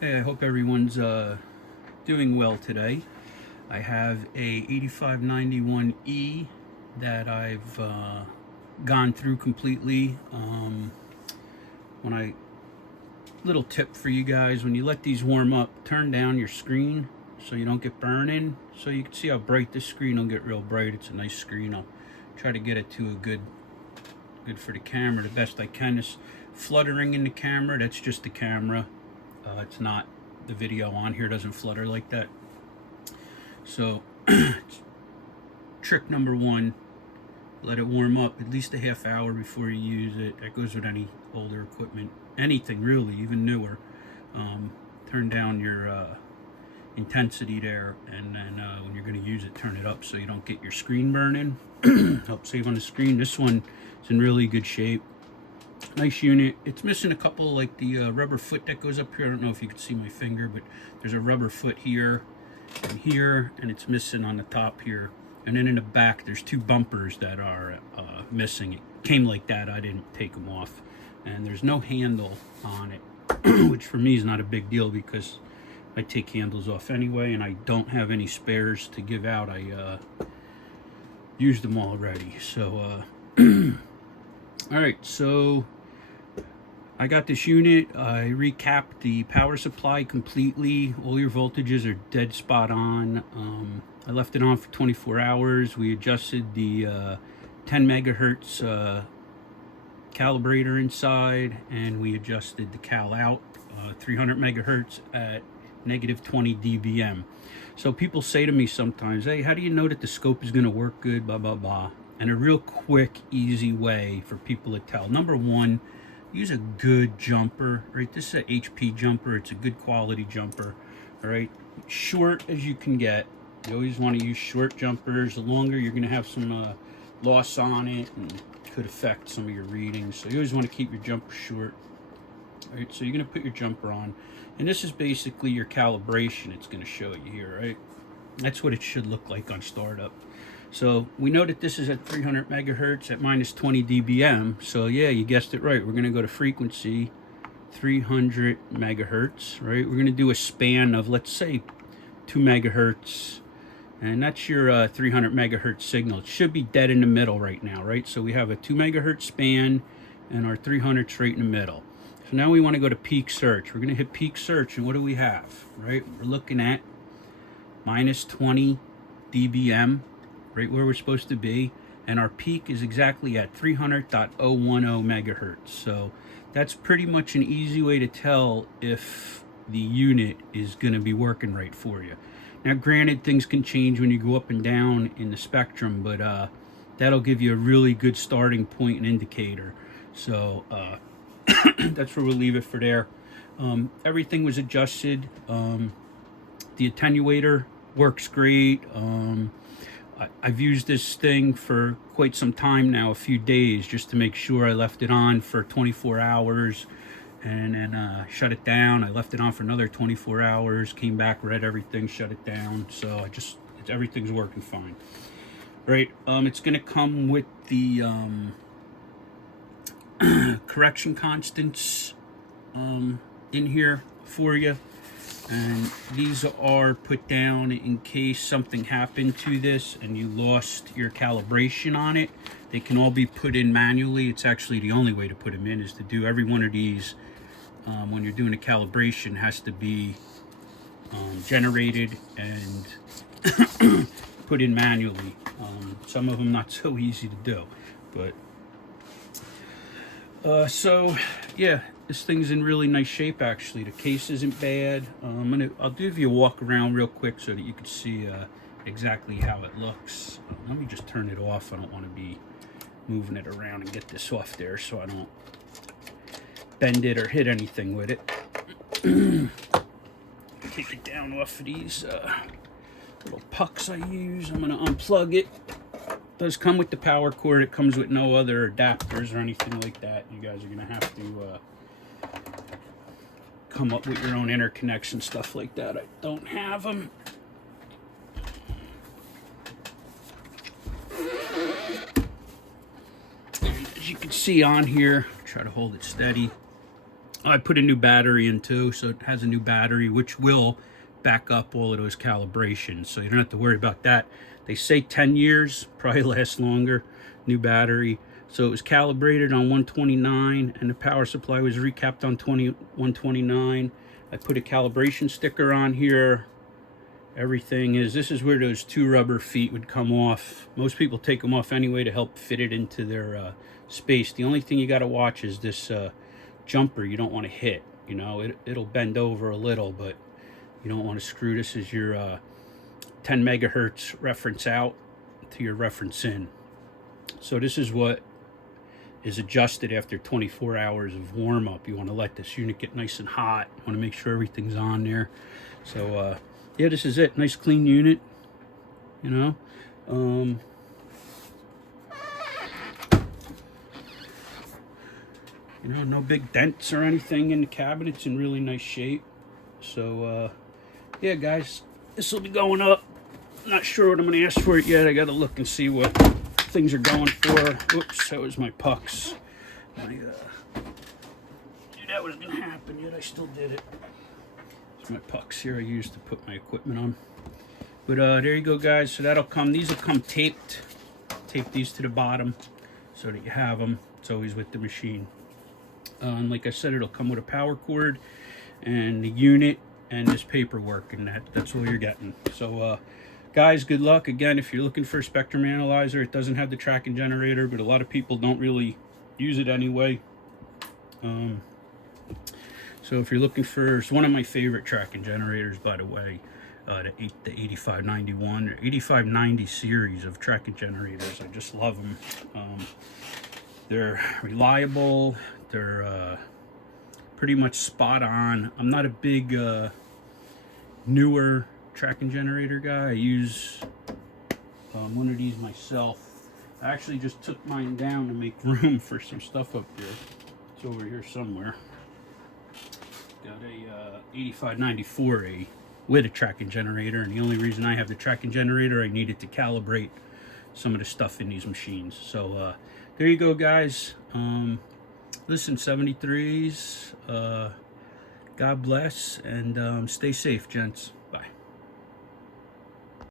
Hey, I hope everyone's doing well today. I have a 8591E that I've gone through completely. When I Little tip for you guys: when you let these warm up, turn down your screen so you don't get burning. So you can see how bright this screen will get. Real bright. It's a nice screen. I'll try to get it to a good for the camera the best I can. This fluttering in the camera, that's just the camera. It's not the video on here, doesn't flutter like that. So trick number one: let it warm up at least a half hour before you use it. That goes with any older equipment, anything really, even newer. Turn down your intensity there, and then when you're going to use it, turn it up so you don't get your screen burning. Help save on the screen. This one is in really good shape. Nice unit. It's missing a couple, like the rubber foot that goes up here. I don't know if you can see my finger, but there's a rubber foot here, and it's missing on the top here. And then in the back, there's two bumpers that are missing. It came like that. I didn't take them off. And there's no handle on it, which for me is not a big deal because I take handles off anyway, and I don't have any spares to give out. I used them already. So, all right, so I got this unit. I recapped the power supply completely. All your voltages are dead spot on. I left it on for 24 hours. We adjusted the 10 megahertz calibrator inside, and we adjusted the cal out 300 megahertz at negative 20 dBm. So people say to me sometimes, hey, how do you know that the scope is going to work good, blah, blah, blah. And a real quick, easy way for people to tell. Number one, use a good jumper, right? This is an HP jumper. It's a good quality jumper, all right? Short as you can get. You always want to use short jumpers. The longer, you're going to have some loss on it and could affect some of your readings. So you always want to keep your jumper short. All right, so you're going to put your jumper on. And this is basically your calibration. It's going to show you here, right? That's what it should look like on startup. So we know that this is at 300 megahertz at minus 20 dBm. So yeah, you guessed it right. We're going to go to frequency 300 megahertz, right? We're going to do a span of, let's say, 2 megahertz. And that's your 300 megahertz signal. It should be dead in the middle right now, right? So we have a 2 megahertz span and our 300 straight in the middle. So now we want to go to peak search. We're going to hit peak search, and what do we have, right? We're looking at minus 20 dBm, right where we're supposed to be, and our peak is exactly at 300.010 megahertz. So that's pretty much an easy way to tell if the unit is going to be working right for you. Now granted, things can change when you go up and down in the spectrum, but that'll give you a really good starting point and indicator. So that's where we'll leave it for there. Everything was adjusted. The attenuator works great. I've used this thing for quite some time now, a few days, just to make sure. I left it on for 24 hours and then shut it down. I left it on for another 24 hours, came back, read everything, shut it down. So everything's working fine. Right, it's gonna come with the correction constants in here for you. And these are put down in case something happened to this and you lost your calibration on it. They can all be put in manually. It's actually the only way to put them in is to do every one of these when you're doing a calibration has to be generated and put in manually. Some of them not so easy to do, but so yeah, this thing's in really nice shape actually. The case isn't bad. I'll give you a walk around real quick so that you can see exactly how it looks. Let me just turn it off. I don't want to be moving it around and get this off there so I don't bend it or hit anything with it. Take it down off of these little pucks I use. I'm going to unplug it. It does come with the power cord. It comes with no other adapters or anything like that. You guys are going to have to come up with your own interconnection stuff like that. I don't have them. And as you can see on here, try to hold it steady. I put a new battery in too, so it has a new battery, which will back up all of those calibrations. So you don't have to worry about that. They say 10 years, probably lasts longer. New battery. So it was calibrated on 129, and the power supply was recapped on 129. I put a calibration sticker on here. Everything is, this is where those two rubber feet would come off. Most people take them off anyway to help fit it into their space. The only thing you got to watch is this jumper you don't want to hit. You know, it'll bend over a little, but you don't want to screw. This is your 10 megahertz reference out to your reference in. So this is what is adjusted after 24 hours of warm up. You want to let this unit get nice and hot. You want to make sure everything's on there. So yeah, this is it. Nice clean unit, you know. You know, no big dents or anything in the cabinet. It's in really nice shape. So yeah, guys, this will be going up. Not sure what I'm going to ask for it yet. I got to look and see what things are going for. Oops, that was my pucks. Knew that was going to happen, yet I still did it. It's my pucks here I used to put my equipment on. But there you go, guys. So that'll come. These will come taped. Tape these to the bottom so that you have them. It's always with the machine. And like I said, it'll come with a power cord and the unit and this paperwork, and that's all you're getting. So guys, good luck. Again, if you're looking for a Spectrum Analyzer, it doesn't have the tracking generator, but a lot of people don't really use it anyway. So if you're looking for, it's one of my favorite tracking generators, by the way, the 8591 or 8590 series of tracking generators. I just love them. They're reliable. They're pretty much spot on. I'm not a big newer tracking generator guy. I use one of these myself. I actually just took mine down to make room for some stuff up here. It's over here somewhere. Got a 8594A with a tracking generator, and the only reason I have the tracking generator, I needed to calibrate some of the stuff in these machines. So there you go, guys. Listen, 73s, God bless, and stay safe, gents.